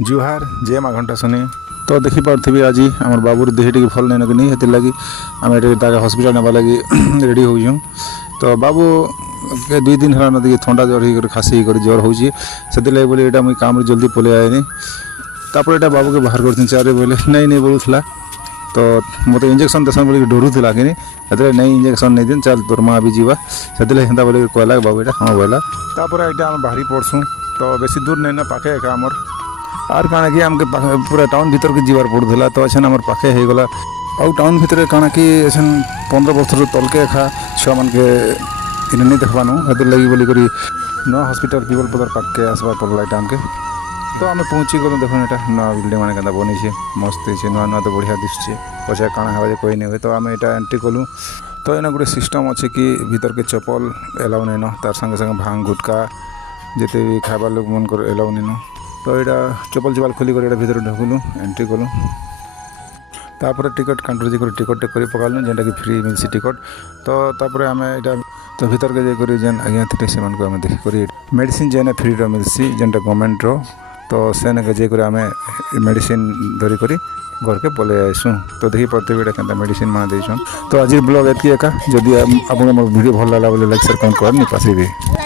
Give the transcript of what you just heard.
जुहार जय माँ घंटा सुनी तो देखिपे आज आम बाबूर देह टी भल नहीं कि हेतिर लगी आम हस्पिटाल नेबा लगी रेडी हो तो बाबू के 2 दिन है देखिए थंडा ज्वर हो खासी हो ज्वर हो बोले यहाँ मुझे काम जल्दी पलि आएनि तापर यहाँ बाबू के बाहर कर चारे बोले नहीं बोलूला तो मत इंजेक्शन देसन बोल डरुला कि नहीं इंजेक्शन नहीं दिन चल तोर माँ भी जीवा से बोले कहला बाबू यहाँ हाँ बोला तापर यहाँ आम बाहरी पड़सूँ तो बेसी दूर नहीं ना पाखे एका आमर आर काना कि आमके पूरा टाउन भीतर के जीवार पड़ूला तो अच्छा आम पाखे हो गला आउ टाउन भीतर काना कि 15 वर्ष तलके एखा छुआ मन के इन नहीं देखवानु हेतु लगी बोली करी नया हॉस्पिटल पीपल पदर पाक के आसबार पड़ला यहाँ आमके तो आम पहुँची गलु देख यहाँ नया बिल्डिंग मैंने क्या बनी मस्त है नुआ नुआ तो बढ़िया दिशे पचा काଣା हवा कोई नहीं हुए तो आम यहाँ एंट्री कलु तो एना गोटे सिस्टम अच्छे कि भीतर के चप्पल एलाउ नहीं न तार संगे संगे भांग गुटका जिते भी खावा लोग मन कर एलाउ नहीं न तो यहाँ चप्पल चप्पल खोलिक भीतर ढुकलु एंट्री कलु तापर टिकट काउंटर जाकर टिकट कर पकालु जेनटा कि फ्री मिलसी टिकट तो तापर आम यहाँ तो भीतर के जाकर जेन आज्ञा थे से देखिक मेडिसिन जेन फ्री मिलसी जेनटा गवर्नमेंट तो सेन जाकर आम मेडिसिन धरिक घर के पलि आसुँ तो देखी पारे क्या मेडिसिन मान देछन तो आज ब्लॉग एतकी एका जदि आपको मोर वीडियो भल लगा बोले लाइक शेयर कमेंट कर नहीं पासिबे।